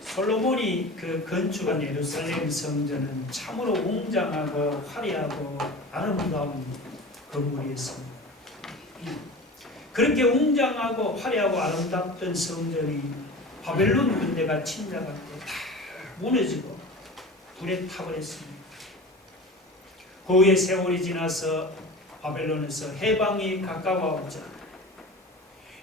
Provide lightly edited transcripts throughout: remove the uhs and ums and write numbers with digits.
솔로몬이 그 건축한 예루살렘 성전은 참으로 웅장하고 화려하고 아름다운 건물이었습니다. 그렇게 웅장하고 화려하고 아름답던 성전이 바벨론 군대가 침략할 때 다 무너지고 불에 타버렸습니다. 그 후에 세월이 지나서 바벨론에서 해방이 가까워오자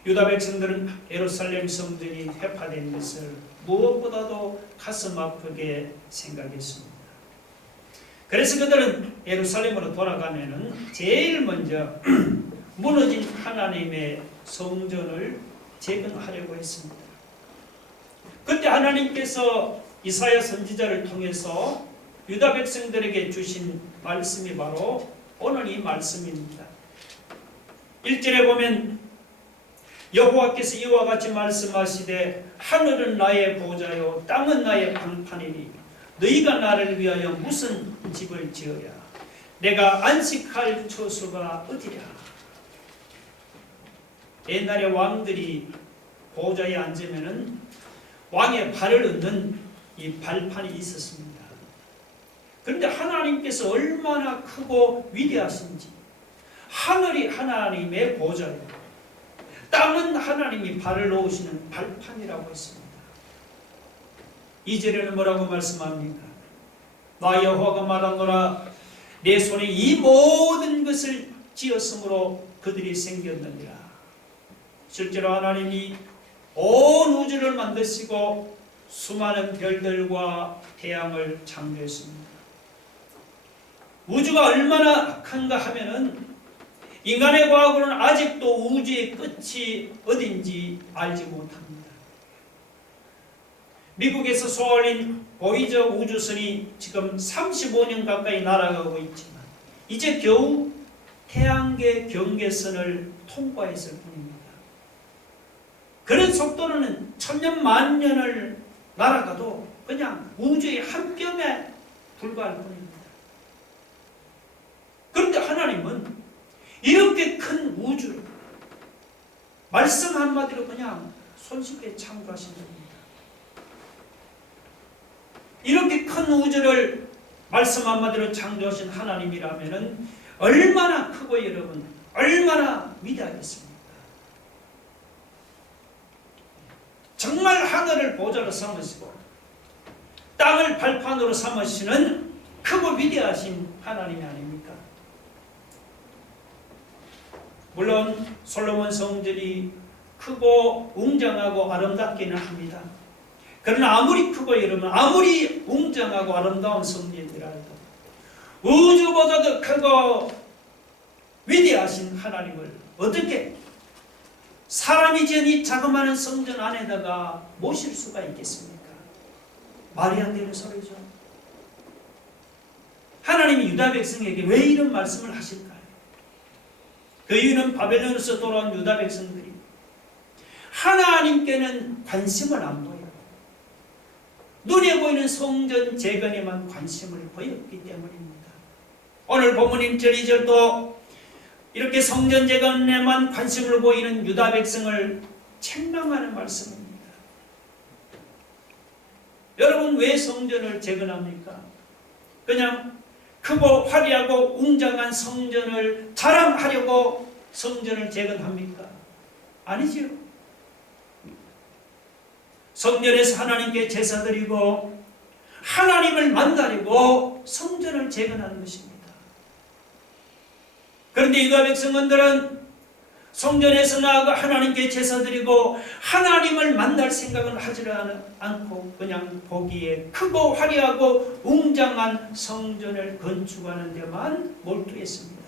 유다 백성들은 예루살렘 성전이 회파된 것을 무엇보다도 가슴 아프게 생각했습니다. 그래서 그들은 예루살렘으로 돌아가면은 제일 먼저 무너진 하나님의 성전을 재건하려고 했습니다. 그때 하나님께서 이사야 선지자를 통해서 유다 백성들에게 주신 말씀이 바로 오늘 이 말씀입니다. 1절에 보면 여호와께서 이와 같이 말씀하시되 하늘은 나의 보좌요 땅은 나의 방판이니 너희가 나를 위하여 무슨 집을 지어야 내가 안식할 처소가 어디랴. 옛날에 왕들이 보좌에 앉으면은 왕의 발을 얻는 이 발판이 있었습니다. 그런데 하나님께서 얼마나 크고 위대하신지, 하늘이 하나님의 보좌요 땅은 하나님이 발을 놓으시는 발판이라고 했습니다. 2절에는 뭐라고 말씀합니까? 나 여호와가 말하노라 내 손에 이 모든 것을 지었으므로 그들이 생겼느니라. 실제로 하나님이 온 우주를 만드시고 수많은 별들과 태양을 창조했습니다. 우주가 얼마나 악한가 하면은 인간의 과학으로는 아직도 우주의 끝이 어딘지 알지 못합니다. 미국에서 쏘아올린 보이저 우주선이 지금 35년 가까이 날아가고 있지만 이제 겨우 태양계 경계선을 통과했을 뿐입니다. 그런 속도로는 천년 만년을 날아가도 그냥 우주의 한 뼘에 불과할 뿐입니다. 그런데 하나님은 이렇게 큰 우주를 말씀 한마디로 그냥 손쉽게 창조하신 겁니다. 이렇게 큰 우주를 말씀 한마디로 창조하신 하나님이라면 얼마나 크고 여러분 얼마나 위대하겠습니까? 정말 하늘을 보좌로 삼으시고 땅을 발판으로 삼으시는 크고 위대하신 하나님이 아닙니까? 물론 솔로몬 성전이 크고 웅장하고 아름답기는 합니다. 그러나 아무리 크고 여러분 아무리 웅장하고 아름다운 성전이라도 우주보다도 크고 위대하신 하나님을 어떻게 사람이 지은 이 자그마한 성전 안에다가 모실 수가 있겠습니까? 말이 안 되는 소리죠. 하나님이 유다 백성에게 왜 이런 말씀을 하실까요? 그 이유는 바벨론에서 돌아온 유다 백성들이 하나님께는 관심을 안 보여요. 눈에 보이는 성전 재건에만 관심을 보였기 때문입니다. 오늘 본문 1절 2절도 이렇게 성전 재건에만 관심을 보이는 유다 백성을 책망하는 말씀입니다. 여러분 왜 성전을 재건합니까? 그냥 크고 화려하고 웅장한 성전을 자랑하려고 성전을 재건합니까? 아니지요. 성전에서 하나님께 제사 드리고 하나님을 만나려고 성전을 재건하는 것입니다. 그런데 유다 백성들은 성전에서 나아가 하나님께 제사 드리고 하나님을 만날 생각은 하지 않고 그냥 보기에 크고 화려하고 웅장한 성전을 건축하는 데만 몰두했습니다.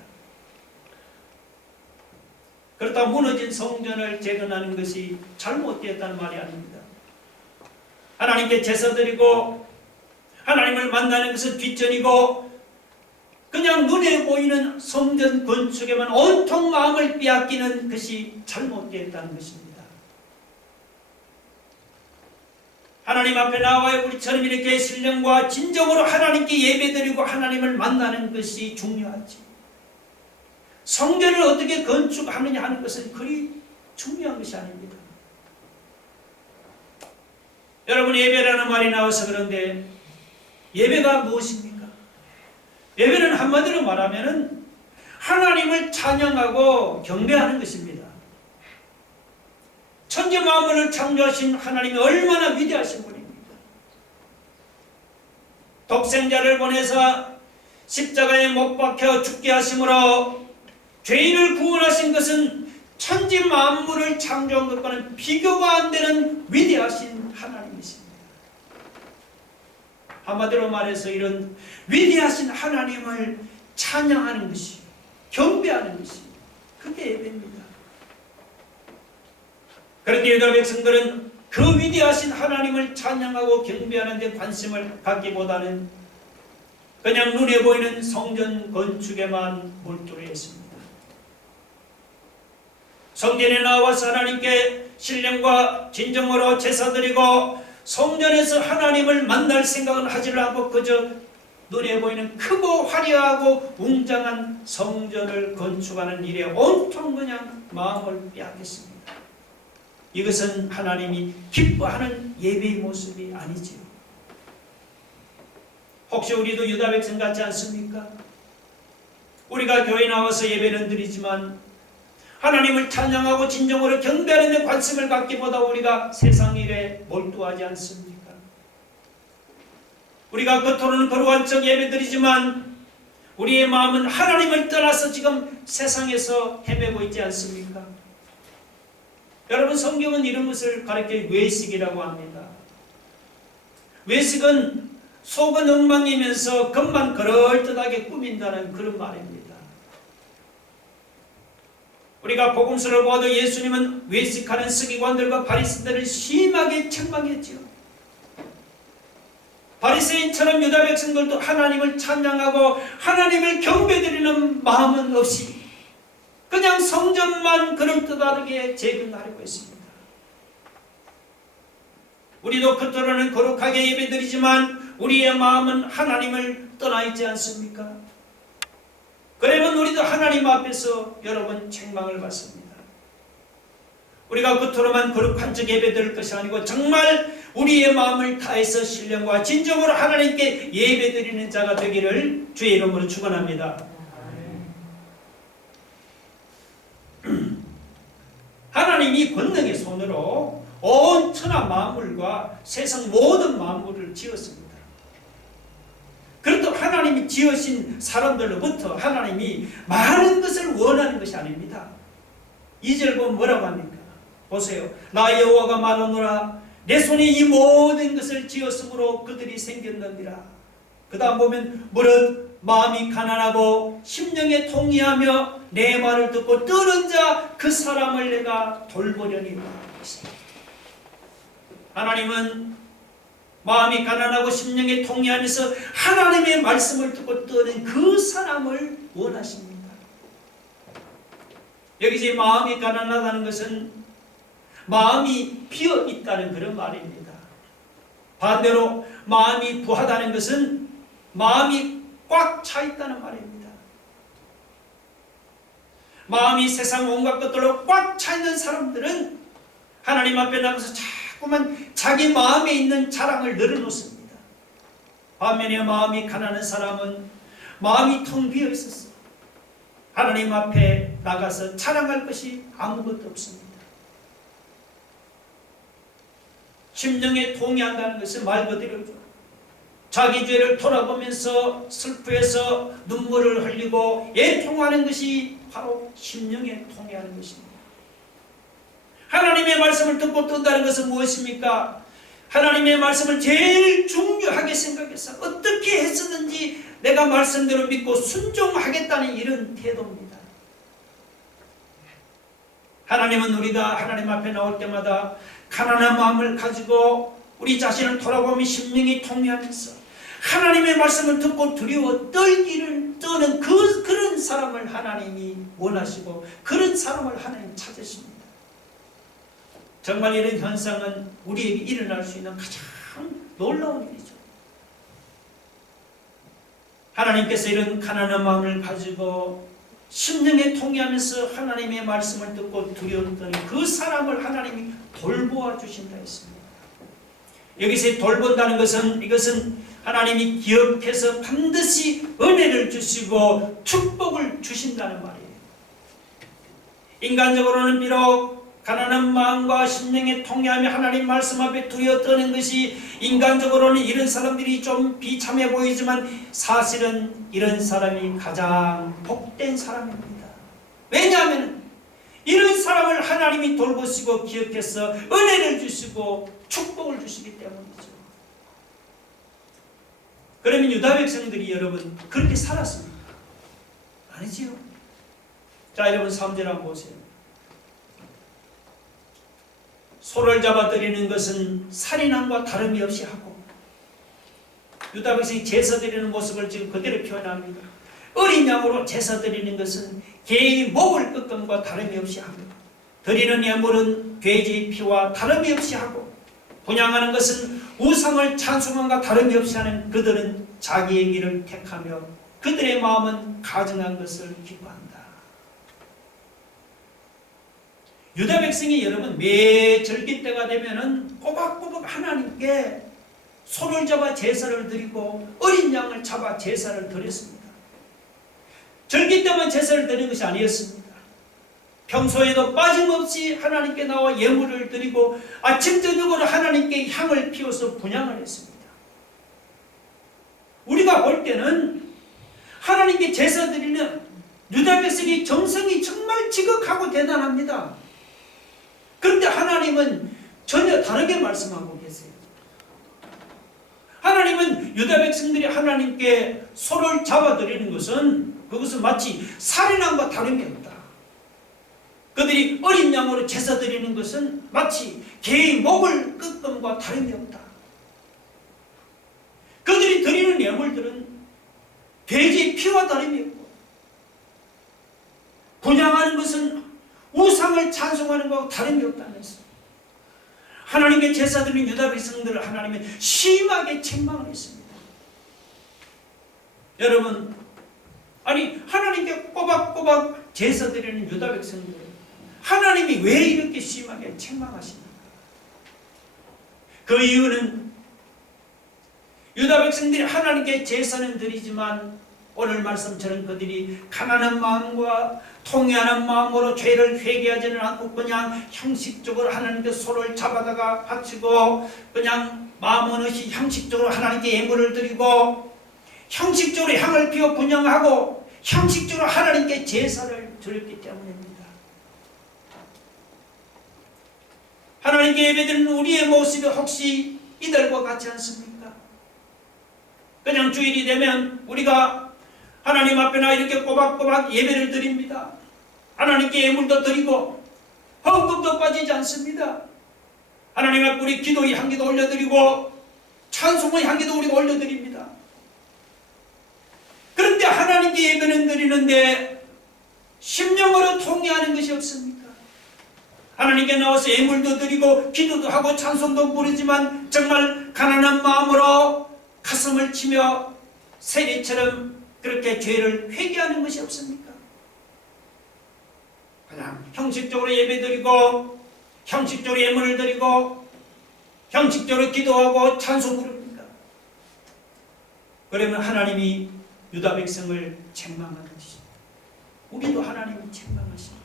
그렇다 무너진 성전을 재건하는 것이 잘못되었다는 말이 아닙니다. 하나님께 제사 드리고 하나님을 만나는 것은 뒷전이고 그냥 눈에 보이는 성전 건축에만 온통 마음을 빼앗기는 것이 잘못되었다는 것입니다. 하나님 앞에 나와야 우리처럼 이렇게 신령과 진정으로 하나님께 예배드리고 하나님을 만나는 것이 중요하지. 성전을 어떻게 건축하느냐 하는 것은 그리 중요한 것이 아닙니다. 여러분, 예배라는 말이 나와서 그런데 예배가 무엇입니까? 예배는 한마디로 말하면 하나님을 찬양하고 경배하는 것입니다. 천지 만물을 창조하신 하나님이 얼마나 위대하신 분입니다. 독생자를 보내서 십자가에 못 박혀 죽게 하심으로 죄인을 구원하신 것은 천지 만물을 창조한 것과는 비교가 안 되는 위대하신 하나님이십니다. 한마디로 말해서 이런 위대하신 하나님을 찬양하는 것이, 경배하는 것이, 그게 예배입니다. 그런데 유다 백성들은 그 위대하신 하나님을 찬양하고 경배하는 데 관심을 갖기보다는 그냥 눈에 보이는 성전 건축에만 몰두를 했습니다. 성전에 나와서 하나님께 신령과 진정으로 제사드리고 성전에서 하나님을 만날 생각은 하지를 않고 그저 눈에 보이는 크고 화려하고 웅장한 성전을 건축하는 일에 온통 그냥 마음을 빼앗겼습니다. 이것은 하나님이 기뻐하는 예배의 모습이 아니지요. 혹시 우리도 유다 백성 같지 않습니까? 우리가 교회 나와서 예배는 드리지만 하나님을 찬양하고 진정으로 경배하는 데 관심을 갖기보다 우리가 세상 일에 몰두하지 않습니까? 우리가 겉으로는 거룩한 척 예배 드리지만 우리의 마음은 하나님을 떠나서 지금 세상에서 헤매고 있지 않습니까? 여러분, 성경은 이런 것을 가르쳐 외식이라고 합니다. 외식은 속은 엉망이면서 겉만 그럴듯하게 꾸민다는 그런 말입니다. 우리가 복음서를 보아도 예수님은 외식하는 서기관들과 바리새인들을 심하게 책망했지요. 바리새인처럼 유다 백성들도 하나님을 찬양하고 하나님을 경배드리는 마음은 없이 그냥 성전만 그럴듯하게 재건하려고 했습니다. 우리도 겉으로는 거룩하게 예배드리지만 우리의 마음은 하나님을 떠나 있지 않습니까? 그러면 우리도 하나님 앞에서 여러분 책망을 받습니다. 우리가 겉으로만 거룩한 척 예배드릴 것이 아니고 정말 우리의 마음을 다해서 신령과 진정으로 하나님께 예배드리는 자가 되기를 주의 이름으로 축원합니다. 하나님이 권능의 손으로 온 천하 만물과 세상 모든 만물을 지었습니다. 그렇다고 하나님이 지으신 사람들로부터 하나님이 많은 것을 원하는 것이 아닙니다. 2절 보면 뭐라고 합니까? 보세요. 나 여호와가 말하노라 내 손이 이 모든 것을 지었으므로 그들이 생겼느니라. 그 다음 보면 무릇 마음이 가난하고 심령에 통이하며 내 말을 듣고 떠는 자 그 사람을 내가 돌보려니라. 하나님은 마음이 가난하고 심령에 통이하면서 하나님의 말씀을 듣고 떠는 그 사람을 원하십니다. 여기서 마음이 가난하다는 것은 마음이 비어 있다는 그런 말입니다. 반대로 마음이 부하다는 것은 마음이 꽉 차 있다는 말입니다. 마음이 세상 온갖 것들로 꽉 차 있는 사람들은 하나님 앞에 나가서 자꾸만 자기 마음에 있는 자랑을 늘어놓습니다. 반면에 마음이 가난한 사람은 마음이 텅 비어 있었어. 하나님 앞에 나가서 자랑할 것이 아무것도 없습니다. 심령에 통이한다는 것은 말 그대로죠. 자기 죄를 돌아보면서 슬퍼해서 눈물을 흘리고 애통하는 것이 바로 심령에 통해하는 것입니다. 하나님의 말씀을 듣고 뜬다는 것은 무엇입니까? 하나님의 말씀을 제일 중요하게 생각해서 어떻게 했었든지 내가 말씀대로 믿고 순종하겠다는 이런 태도입니다. 하나님은 우리가 하나님 앞에 나올 때마다 가난한 마음을 가지고 우리 자신을 돌아보며 심령이 통해하면서 하나님의 말씀을 듣고 두려워 떨기를 떠는 그런 사람을 하나님이 원하시고 그런 사람을 하나님 찾으십니다. 정말 이런 현상은 우리에게 일어날 수 있는 가장 놀라운 일이죠. 하나님께서 이런 가난한 마음을 가지고 심령에 통해하면서 하나님의 말씀을 듣고 두려워 떠는 그 사람을 하나님이 돌보아 주신다 했습니다. 여기서 돌본다는 것은 이것은 하나님이 기억해서 반드시 은혜를 주시고 축복을 주신다는 말이에요. 인간적으로는 비록 가난한 마음과 심령에 통해하며 하나님 말씀 앞에 두려워 떠는 것이 인간적으로는 이런 사람들이 좀 비참해 보이지만 사실은 이런 사람이 가장 복된 사람입니다. 왜냐하면 이런 사람을 하나님이 돌보시고 기억해서 은혜를 주시고 축복을 주시기 때문이죠. 그러면 유다 백성들이 여러분 그렇게 살았습니까? 아니지요. 자, 여러분 3절 한번 보세요. 소를 잡아 드리는 것은 살인함과 다름이 없이 하고, 유다 백성이 제사 드리는 모습을 지금 그대로 표현합니다. 어린 양으로 제사 드리는 것은 개의 목을 끄끔과 다름이 없이 하고, 드리는 예물은 돼지의 피와 다름이 없이 하고, 분향하는 것은 우상을 찬송함과 다름이 없이 하는 그들은 자기의 길을 택하며 그들의 마음은 가증한 것을 기뻐한다. 유다 백성이 여러분 매 절기 때가 되면은 꼬박꼬박 하나님께 소를 잡아 제사를 드리고 어린 양을 잡아 제사를 드렸습니다. 절기 때만 제사를 드리는 것이 아니었습니다. 평소에도 빠짐없이 하나님께 나와 예물을 드리고 아침 저녁으로 하나님께 향을 피워서 분향을 했습니다. 우리가 볼 때는 하나님께 제사 드리는 유다 백성의 정성이 정말 지극하고 대단합니다. 그런데 하나님은 전혀 다르게 말씀하고 계세요. 하나님은 유다 백성들이 하나님께 소를 잡아드리는 것은 그것은 마치 살인함과 다름이 없다. 그들이 어린 양으로 제사 드리는 것은 마치 개의 목을 끄끔과 다름이 없다. 그들이 드리는 예물들은 돼지의 피와 다름이 없고, 분향하는 것은 우상을 찬송하는 것과 다름이 없다면서 하나님께 제사 드리는 유다 백성들을 하나님은 심하게 책망을 했습니다. 여러분, 아니 하나님께 꼬박꼬박 제사 드리는 유다 백성들, 하나님이 왜 이렇게 심하게 책망하십니까? 그 이유는 유다 백성들이 하나님께 제사는 드리지만 오늘 말씀처럼 그들이 가난한 마음과 통회하는 마음으로 죄를 회개하지는 않고 그냥 형식적으로 하나님께 소를 잡아다가 바치고 그냥 마음은 없이 형식적으로 하나님께 예물을 드리고 형식적으로 향을 피워 분향하고 형식적으로 하나님께 제사를 드렸기 때문입니다. 하나님께 예배드리는 우리의 모습이 혹시 이들과 같지 않습니까? 그냥 주일이 되면 우리가 하나님 앞에나 이렇게 꼬박꼬박 예배를 드립니다. 하나님께 예물도 드리고 헌금도 빠지지 않습니다. 하나님 앞에 우리 기도의 향기도 올려드리고 찬송의 향기도 우리가 올려드립니다. 그런데 하나님께 예배는 드리는데 심령으로 통회하는 것이 없습니다. 하나님께 나와서 예물도 드리고 기도도 하고 찬송도 부르지만 정말 가난한 마음으로 가슴을 치며 세리처럼 그렇게 죄를 회개하는 것이 없습니까? 그냥 형식적으로 예배드리고 형식적으로 예물을 드리고 형식적으로 기도하고 찬송 부릅니까? 그러면 하나님이 유다 백성을 책망하는 것입니다. 우리도 하나님이 책망하십니다.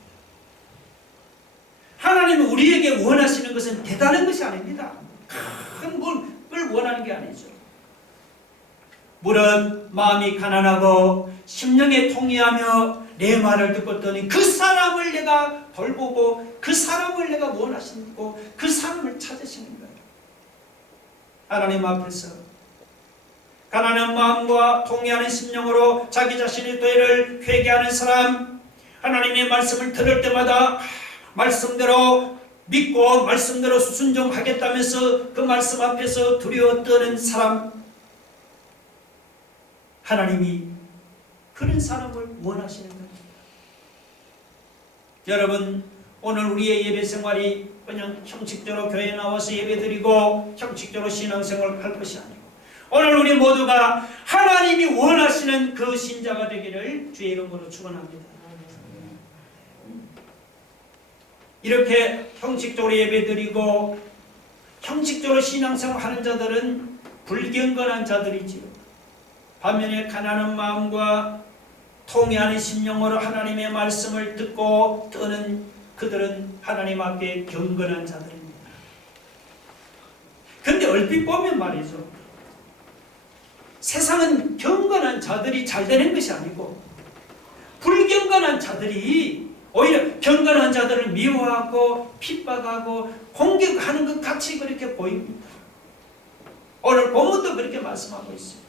하나님은 우리에게 원하시는 것은 대단한 것이 아닙니다. 큰 걸 원하는 게 아니죠. 물은 마음이 가난하고 심령에 통회하며 내 말을 듣고더니 그 사람을 내가 돌보고 그 사람을 내가 원하시고 그 사람을 찾으시는 거예요. 하나님 앞에서 가난한 마음과 통회하는 심령으로 자기 자신의 죄를 회개하는 사람, 하나님의 말씀을 들을 때마다 말씀대로 믿고 말씀대로 순종하겠다면서 그 말씀 앞에서 두려워 떠는 사람, 하나님이 그런 사람을 원하시는 겁니다. 여러분, 오늘 우리의 예배 생활이 그냥 형식적으로 교회에 나와서 예배드리고 형식적으로 신앙생활을 할 것이 아니고 오늘 우리 모두가 하나님이 원하시는 그 신자가 되기를 주의 이름으로 축원합니다. 이렇게 형식적으로 예배드리고 형식적으로 신앙생활 하는 자들은 불경건한 자들이지요. 반면에 가난한 마음과 통회하는 심령으로 하나님의 말씀을 듣고 떠는 그들은 하나님 앞에 경건한 자들입니다. 그런데 얼핏 보면 말이죠, 세상은 경건한 자들이 잘 되는 것이 아니고 불경건한 자들이 오히려 경건한 자들을 미워하고 핍박하고 공격하는 것 같이 그렇게 보입니다. 오늘 본문도 그렇게 말씀하고 있어요.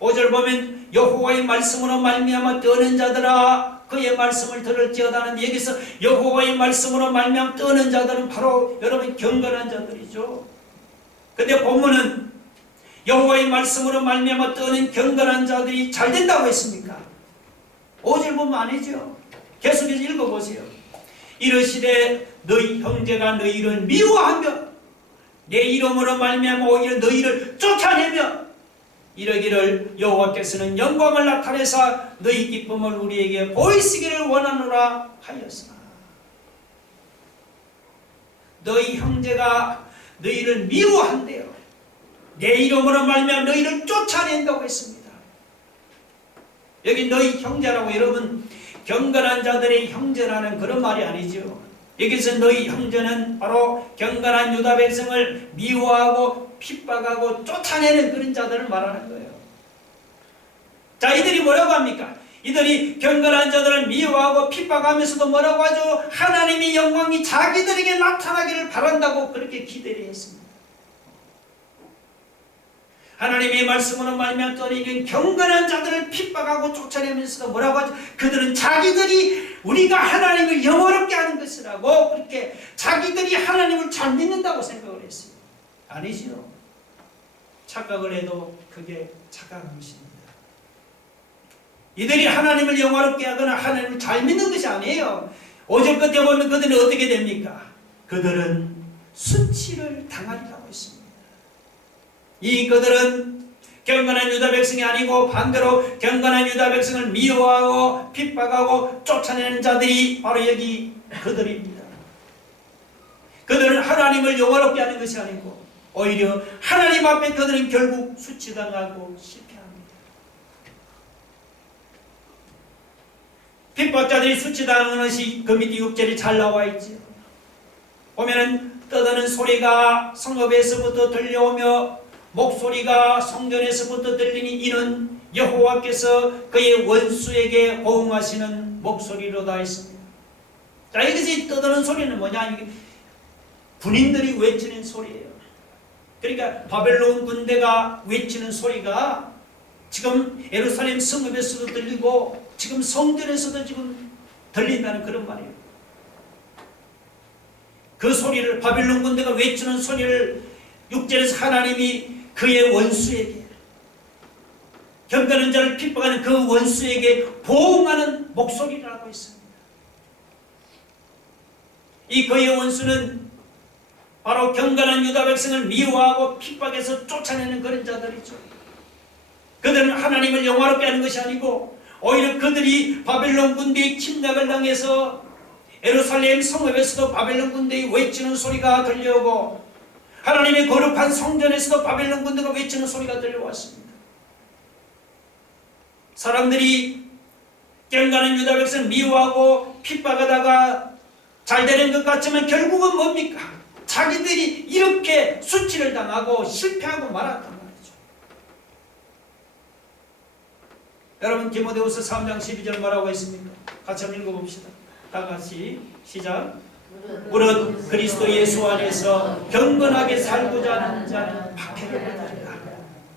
5절 보면 여호와의 말씀으로 말미암아 떠는 자들아 그의 말씀을 들을지어다는, 여기서 여호와의 말씀으로 말미암아 떠는 자들은 바로 여러분 경건한 자들이죠. 근데 본문은 여호와의 말씀으로 말미암아 떠는 경건한 자들이 잘 된다고 했습니까? 5절 보면 아니죠. 계속해서 읽어보세요. 이르시되 너희 형제가 너희를 미워하며 내 이름으로 말미암아 오히려 너희를 쫓아내며 이러기를 여호와께서는 영광을 나타내사 너희 기쁨을 우리에게 보이시기를 원하노라 하였으나 너희 형제가 너희를 미워한대요. 내 이름으로 말미암아 너희를 쫓아낸다고 했습니다. 여기 너희 형제라고 여러분 경건한 자들의 형제라는 그런 말이 아니죠. 여기서 너희 형제는 바로 경건한 유다 백성을 미워하고 핍박하고 쫓아내는 그런 자들을 말하는 거예요. 자, 이들이 뭐라고 합니까? 이들이 경건한 자들을 미워하고 핍박하면서도 뭐라고 하죠? 하나님의 영광이 자기들에게 나타나기를 바란다고 그렇게 기대를 했습니다. 하나님의 말씀으로 말미암아 떠는 경건한 자들을 핍박하고 쫓아내면서도 뭐라고 하죠? 그들은 자기들이 우리가 하나님을 영화롭게 하는 것이라고 그렇게 자기들이 하나님을 잘 믿는다고 생각을 했어요. 아니지요. 착각을 해도 그게 착각한 것입니다. 이들이 하나님을 영화롭게 하거나 하나님을 잘 믿는 것이 아니에요. 5절 끝에 보면 그들은 어떻게 됩니까? 그들은 수치를 당하리라고 했습니다. 이 그들은 경건한 유다 백성이 아니고 반대로 경건한 유다 백성을 미워하고 핍박하고 쫓아내는 자들이 바로 여기 그들입니다. 그들은 하나님을 영화롭게 하는 것이 아니고 오히려 하나님 앞에 그들은 결국 수치당하고 실패합니다. 핍박자들이 수치당하는 것이 그 밑에 6절이 잘 나와 있죠. 보면은 떠드는 소리가 성읍에서부터 들려오며 목소리가 성전에서부터 들리니 이는 여호와께서 그의 원수에게 호응하시는 목소리로다 했습니다. 자, 여기서 떠드는 소리는 뭐냐? 군인들이 외치는 소리예요. 그러니까 바벨론 군대가 외치는 소리가 지금 예루살렘 성읍에서도 들리고 지금 성전에서도 지금 들린다는 그런 말이에요. 그 소리를, 바벨론 군대가 외치는 소리를 6절에서 하나님이 그의 원수에게, 경건한 자를 핍박하는 그 원수에게 보응하는 목소리라고 했습니다. 이 그의 원수는 바로 경건한 유다 백성을 미워하고 핍박해서 쫓아내는 그런 자들이죠. 그들은 하나님을 영화롭게 하는 것이 아니고 오히려 그들이 바벨론 군대의 침략을 당해서 예루살렘 성읍에서도 바벨론 군대의 외치는 소리가 들려오고 하나님의 거룩한 성전에서도 바벨론 군대가 외치는 소리가 들려왔습니다. 사람들이 경건한 유다 백성을 미워하고 핍박하다가 잘 되는 것 같지만 결국은 뭡니까? 자기들이 이렇게 수치를 당하고 실패하고 말았단 말이죠. 여러분 디모데후서 3장 12절 뭐라고 했습니까? 같이 한번 읽어봅시다. 다 같이 시작. 무릇 그리스도 예수 안에서 경건하게 살고자 하는 자는 박해를 받으리라.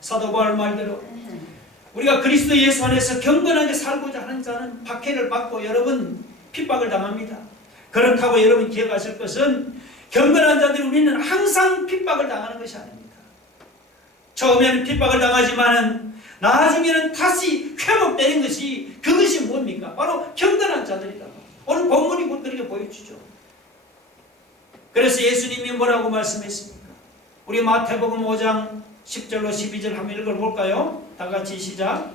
사도 바울 말대로 우리가 그리스도 예수 안에서 경건하게 살고자 하는 자는 박해를 받고 여러분 핍박을 당합니다. 그렇다고 여러분 기억하실 것은 경건한 자들이 우리는 항상 핍박을 당하는 것이 아닙니다. 처음에는 핍박을 당하지만은 나중에는 다시 회복되는 것이 그것이 뭡니까? 바로 경건한 자들이다. 오늘 본문이 곧 그렇게 보여주죠. 그래서 예수님이 뭐라고 말씀했습니까? 우리 마태복음 5장 10절로 12절 한번 읽어볼까요? 다 같이 시작.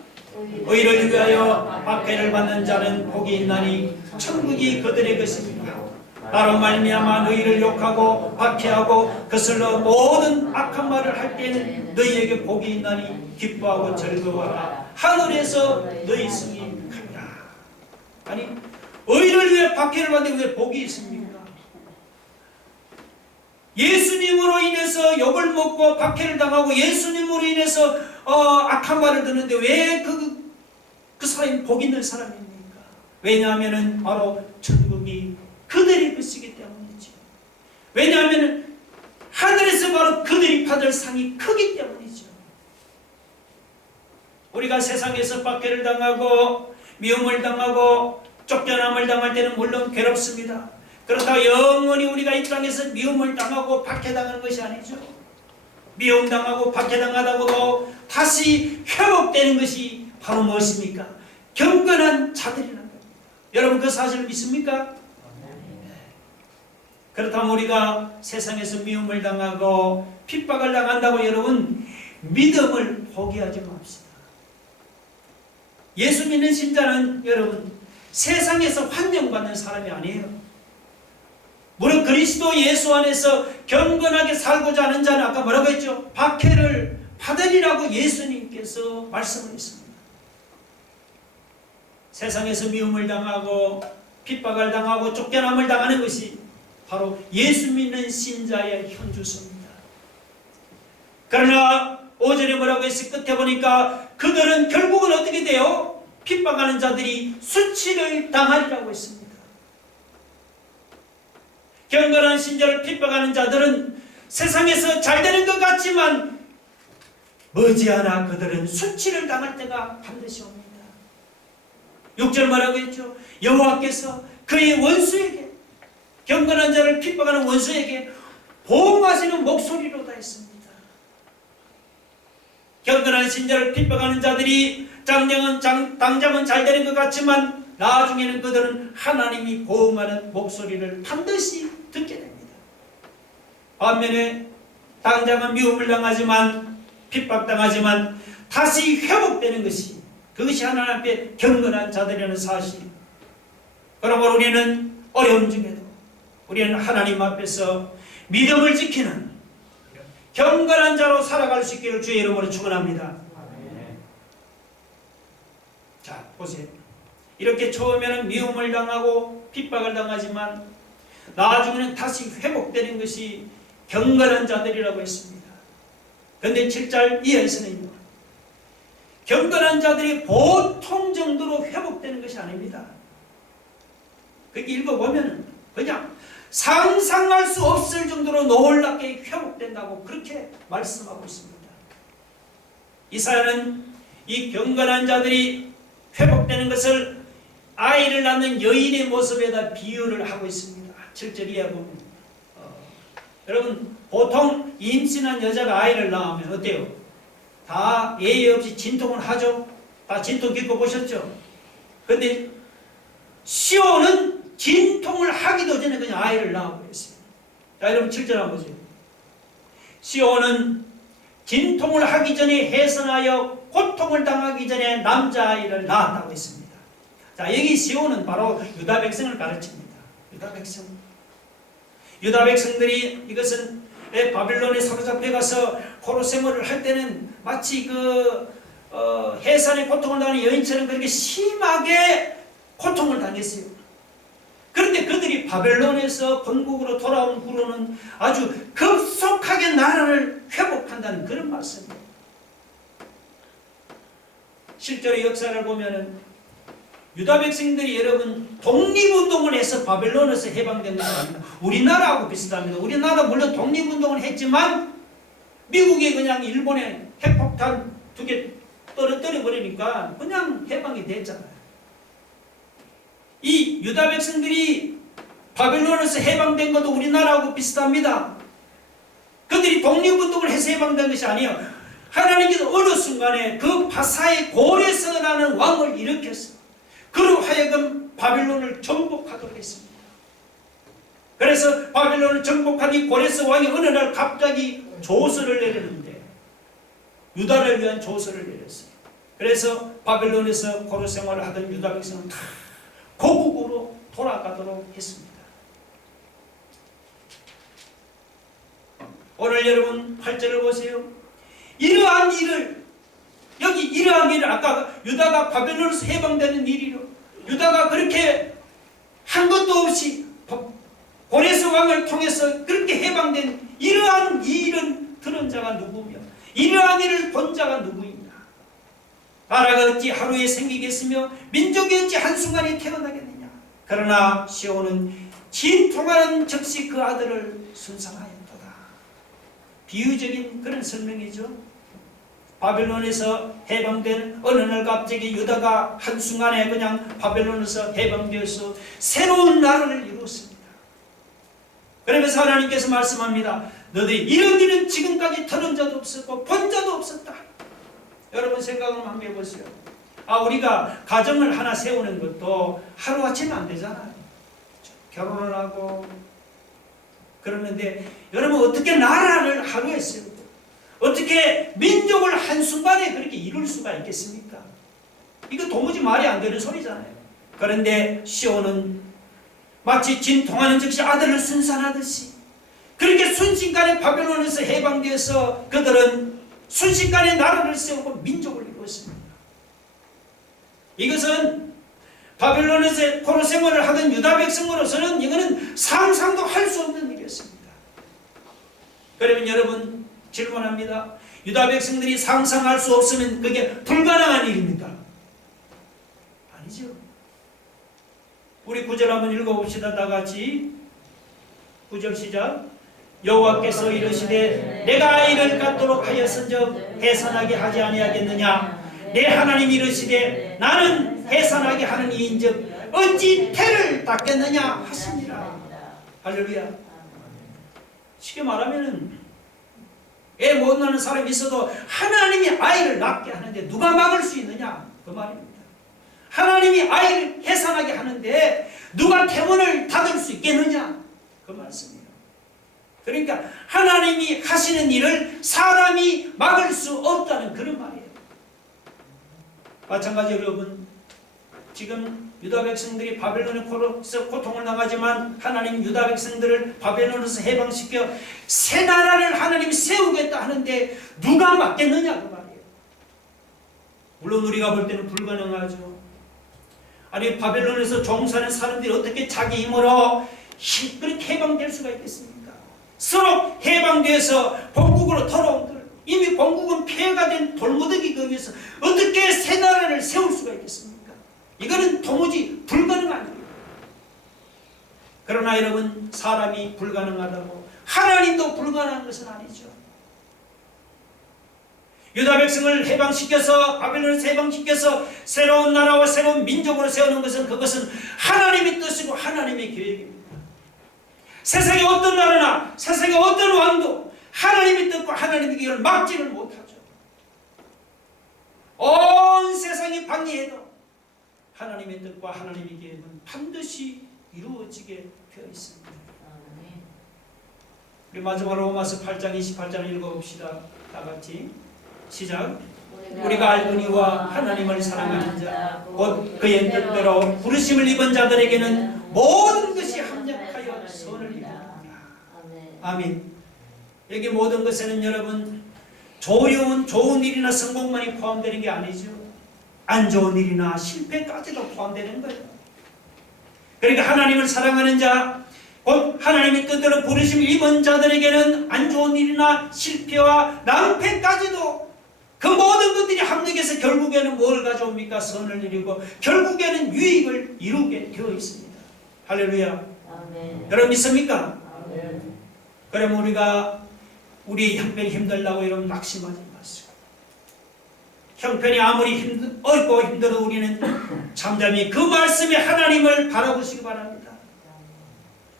의를 위하여 박해를 받는 자는 복이 있나니 천국이 그들의 것입니다. 나로 말미암아 너희를 욕하고 박해하고 거슬러 모든 악한 말을 할 때는 너희에게 복이 있나니 기뻐하고 즐거워하라. 하늘에서 너희 승이 크리라. 아니, 의를 위해 박해를 받는데 왜 복이 있습니까? 예수님으로 인해서 욕을 먹고 박해를 당하고 예수님으로 인해서 악한 말을 듣는데 왜 그 사람이 복 있는 사람입니까? 왜냐하면 바로 천국이 그들의 것이기 때문이죠. 왜냐하면 하늘에서 바로 그들이 받을 상이 크기 때문이죠. 우리가 세상에서 박해를 당하고 미움을 당하고 쫓겨남을 당할 때는 물론 괴롭습니다. 그렇다고 영원히 우리가 이 땅에서 미움을 당하고 박해당하는 것이 아니죠. 미움당하고 박해당하다고도 다시 회복되는 것이 바로 무엇입니까? 경건한 자들이라는 겁니다. 여러분 그 사실을 믿습니까? 그렇다면 우리가 세상에서 미움을 당하고 핍박을 당한다고 여러분 믿음을 포기하지 맙시다. 예수 믿는 신자는 여러분 세상에서 환영받는 사람이 아니에요. 무릇 그리스도 예수 안에서 경건하게 살고자 하는 자는 아까 뭐라고 했죠? 박해를 받으리라고 예수님께서 말씀을 했습니다. 세상에서 미움을 당하고 핍박을 당하고 쫓겨남을 당하는 것이 바로 예수 믿는 신자의 현주소입니다. 그러나 5절에 뭐라고 했을 끝에 보니까 그들은 결국은 어떻게 돼요? 핍박하는 자들이 수치를 당하리라고 했습니다. 경건한 신자를 핍박하는 자들은 세상에서 잘 되는 것 같지만 머지않아 그들은 수치를 당할 때가 반드시 옵니다. 6절 뭐라고 했죠? 여호와께서 그의 원수에게 경건한 자를 핍박하는 원수에게 보응하시는 목소리로다 했습니다. 경건한 신자를 핍박하는 자들이 당장은 잘 되는 것 같지만 나중에는 그들은 하나님이 보응하는 목소리를 반드시 듣게 됩니다. 반면에 당장은 미움을 당하지만 핍박당하지만 다시 회복되는 것이 그것이 하나님 앞에 경건한 자들이라는 사실. 그러므로 우리는 어려움 중에도 우리는 하나님 앞에서 믿음을 지키는 경건한 자로 살아갈 수 있기를 주의 이름으로 축원합니다. 자, 보세요. 이렇게 처음에는 미움을 당하고 핍박을 당하지만 나중에는 다시 회복되는 것이 경건한 자들이라고 했습니다. 그런데 7절 이하에서는요, 경건한 자들이 보통 정도로 회복되는 것이 아닙니다. 그렇게 읽어보면 그냥 상상할 수 없을 정도로 놀랍게 회복된다고 그렇게 말씀하고 있습니다. 이사야는 이 경건한 자들이 회복되는 것을 아이를 낳는 여인의 모습에다 비유를 하고 있습니다. 7절 이하 보면 여러분 보통 임신한 여자가 아이를 낳으면 어때요? 다 예의 없이 진통을 하죠. 다 진통 겪어보셨죠? 그런데 시온은 진통을 하기도 전에 그냥 아이를 낳아버렸어요. 자, 여러분 7절 한번 보세요. 시온은 진통을 하기 전에 해산하여 고통을 당하기 전에 남자아이를 낳았다고 했습니다. 자, 여기 시온은 바로 유다 백성을 가르칩니다. 유다 백성. 유다 백성들이 이것은 바빌론에 사로잡혀 가서 포로 생활을 할 때는 마치 해산의 고통을 당하는 여인처럼 그렇게 심하게 고통을 당했어요. 그런데 그들이 바벨론에서 본국으로 돌아온 후로는 아주 급속하게 나라를 회복한다는 그런 말씀이에요. 실제로 역사를 보면은 유다 백성들이 여러분 독립운동을 해서 바벨론에서 해방된 것이 아닙니다. 우리나라하고 비슷합니다. 우리나라 물론 독립운동을 했지만 미국이 그냥 일본에 핵폭탄 2개 떨어뜨려 버리니까 그냥 해방이 됐잖아요. 이 유다 백성들이 바벨론에서 해방된 것도 우리나라하고 비슷합니다. 그들이 독립운동을 해서 해방된 것이 아니에요. 하나님께서 어느 순간에 그 바사의 고레스라는 왕을 일으켰어요. 그로 하여금 바빌론을 정복하도록 했습니다. 그래서 바빌론을 정복한 이 고레스 왕이 어느 날 갑자기 조서를 내리는데 유다를 위한 조서를 내렸어요. 그래서 바빌론에서 고로 생활을 하던 유다 백성은 다 고국으로 돌아가도록 했습니다. 오늘 여러분 8절을 보세요. 이러한 일을, 여기 이러한 일을, 아까 유다가 바벨론에서 해방되는 일이요, 유다가 그렇게 한 것도 없이 고레스 왕을 통해서 그렇게 해방된 이러한 이 일은 들은 자가 누구며 이러한 일을 본 자가 누구이냐. 나라가 어찌 하루에 생기겠으며 민족이 어찌 한순간에 태어나겠느냐. 그러나 시온은 진통하는 즉시 그 아들을 순상하였도다. 비유적인 그런 설명이죠. 바벨론에서 해방된 어느 날 갑자기 유다가 한순간에 그냥 바벨론에서 해방되어서 새로운 나라를 이루었습니다. 그러면서 하나님께서 말씀합니다. 너희들이 이런 일은 지금까지 들은 자도 없었고 본 자도 없었다. 여러분 생각을 한번 해보세요. 우리가 가정을 하나 세우는 것도 하루아침에 안 되잖아요. 결혼을 하고 그러는데 여러분 어떻게 나라를 하루에 세우고 어떻게 민족을 한순간에 그렇게 이룰 수가 있겠습니까? 이거 도무지 말이 안 되는 소리잖아요. 그런데 시온은 마치 진통하는 즉시 아들을 순산하듯이 그렇게 순식간에 바벨론에서 해방되어서 그들은 순식간에 나라를 세우고 민족을 이루었습니다. 이것은 바벨론에서 포로 생활을 하던 유다 백성으로서는 이거는 상상도 할 수 없는 일이었습니다. 그러면 여러분 질문합니다. 유다 백성들이 상상할 수 없으면 그게 불가능한 일입니까? 아니죠. 우리 9절 한번 읽어봅시다. 다 같이 9절 시작. 여호와께서 이르시되 내가 이를 갖도록 하였은즉 해산하게 하지 아니하겠느냐. 내 하나님 이르시되 나는 해산하게 하는 이인즉 어찌 태를 닦겠느냐 하시니라. 할렐루야. 쉽게 말하면은 애 못 낳는 사람이 있어도 하나님이 아이를 낳게 하는데 누가 막을 수 있느냐 그 말입니다. 하나님이 아이를 해산하게 하는데 누가 태원을 닫을 수 있겠느냐 그 말씀이에요. 그러니까 하나님이 하시는 일을 사람이 막을 수 없다는 그런 말이에요. 마찬가지로 여러분 지금 유다 백성들이 바벨론에서 고통을 당하지만 하나님 유다 백성들을 바벨론에서 해방시켜 새 나라를 하나님이 세우겠다 하는데 누가 막겠느냐 그 말이에요. 물론 우리가 볼 때는 불가능하죠. 아니 바벨론에서 종사하는 사람들이 어떻게 자기 힘으로 그렇게 해방될 수가 있겠습니까? 서로 해방돼서 본국으로 돌아온 들 이미 본국은 폐해가 된 돌무더기 그 위에서 어떻게 새 나라를 세울 수가 있겠습니까? 이거는 도무지 불가능한 일이에요. 그러나 여러분 사람이 불가능하다고 하나님도 불가능한 것은 아니죠. 유다 백성을 해방시켜서 바벨론에서 해방시켜서 새로운 나라와 새로운 민족으로 세우는 것은 그것은 하나님의 뜻이고 하나님의 계획입니다. 세상의 어떤 나라나 세상의 어떤 왕도 하나님의 뜻과 하나님의 계획을 막지는 못하죠. 온 세상이 방해해도 하나님의 뜻과 하나님의 계획은 반드시 이루어지게 되어 있습니다. 우리 마지막으로 로마서 8장 28장을 읽어봅시다. 다같이 시작. 우리가 알거니와 하나님을 사랑하는 자 곧 그의 뜻대로 부르심을 입은 자들에게는 모든 것이 합력하여 선을 이루느니라. 아멘. 여기 모든 것에는 여러분 좋은 일이나 성공만이 포함되는 게 아니죠. 안 좋은 일이나 실패까지도 포함되는 거예요. 그러니까 하나님을 사랑하는 자, 곧 하나님의 뜻대로 부르심을 입은 자들에게는 안 좋은 일이나 실패와 낭패까지도 그 모든 것들이 합력해서 결국에는 뭘 가져옵니까? 선을 이루고 결국에는 유익을 이루게 되어 있습니다. 할렐루야. 아멘. 여러분 믿습니까? 아멘. 그럼 우리가 우리 형편이 힘들다고 여러분 낙심하지 마세요. 형편이 아무리 어렵고 힘들어도 우리는 잠잠히 그 말씀에 하나님을 바라보시기 바랍니다.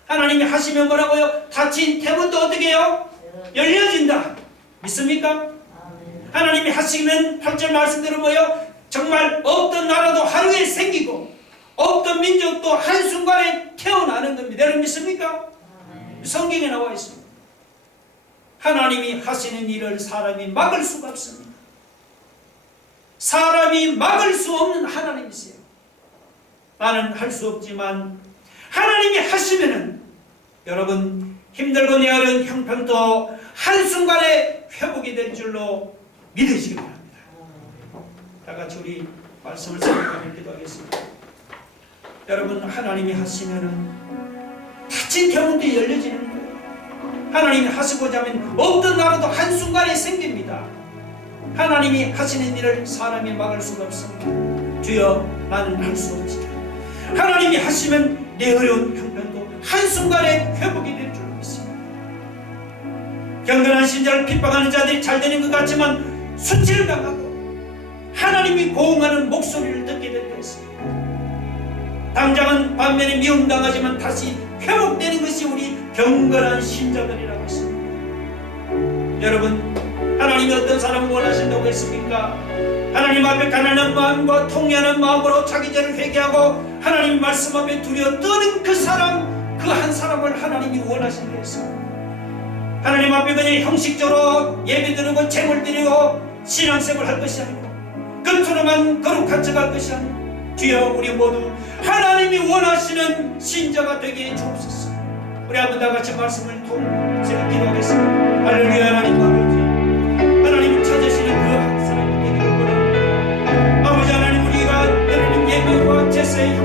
하나님이 하시면 뭐라고요? 닫힌 태문도 어떻게 해요? 열려진다. 믿습니까? 하나님이 하시면 8절 말씀대로 뭐요? 정말 없던 나라도 하루에 생기고 없던 민족도 한순간에 태어나는 겁니다. 여러분 믿습니까? 성경에 나와 있습니다. 하나님이 하시는 일을 사람이 막을 수가 없습니다. 사람이 막을 수 없는 하나님이세요. 나는 할 수 없지만 하나님이 하시면은 여러분 힘들고 내어려운 형편도 한순간에 회복이 될 줄로 믿으시기 바랍니다. 다 같이 우리 말씀을 생각하며 기도하겠습니다. 여러분, 하나님이 하시면은 닫힌 대문도 열려지는 거예요. 하나님이 하시고자 하면 없던 나라도 한순간에 생깁니다. 하나님이 하시는 일을 사람이 막을 수가 없습니다. 주여, 나는 할 수 없지. 하나님이 하시면 내 어려운 형편도 한순간에 회복이 될 줄 믿습니다. 경건한 신자를 핍박하는 자들이 잘 되는 것 같지만 수치를 당하고 하나님이 고응하는 목소리를 듣게 될 것입니다. 당장은 반면에 미움당하지만 다시 회복되는 것이 우리 경건한 신자들이라고 했습니다. 여러분, 하나님이 어떤 사람을 원하신다고 했습니까? 하나님 앞에 가난한 마음과 통회하는 마음으로 자기 죄를 회개하고 하나님 말씀 앞에 두려워 떠는 그 사람, 그 한 사람을 하나님이 원하신다 했습니다. 하나님 앞에 그냥 형식적으로 예배드리고 재물 드리고 신앙생활 할 것이 아니고 겉으로만 거룩한 척할 것이 아니고 주여, 우리 모두 하나님이 원하시는 신자가 되게 해 주옵소서. 우리 한번 다 같이 말씀을 통해서 기도하겠습니다. 할렐루야. 하나님 아버지, 하나님이 찾으시는 그 한 사람이 되기를 원합니다. 아버지 하나님, 우리가 하나님 예배와 제사의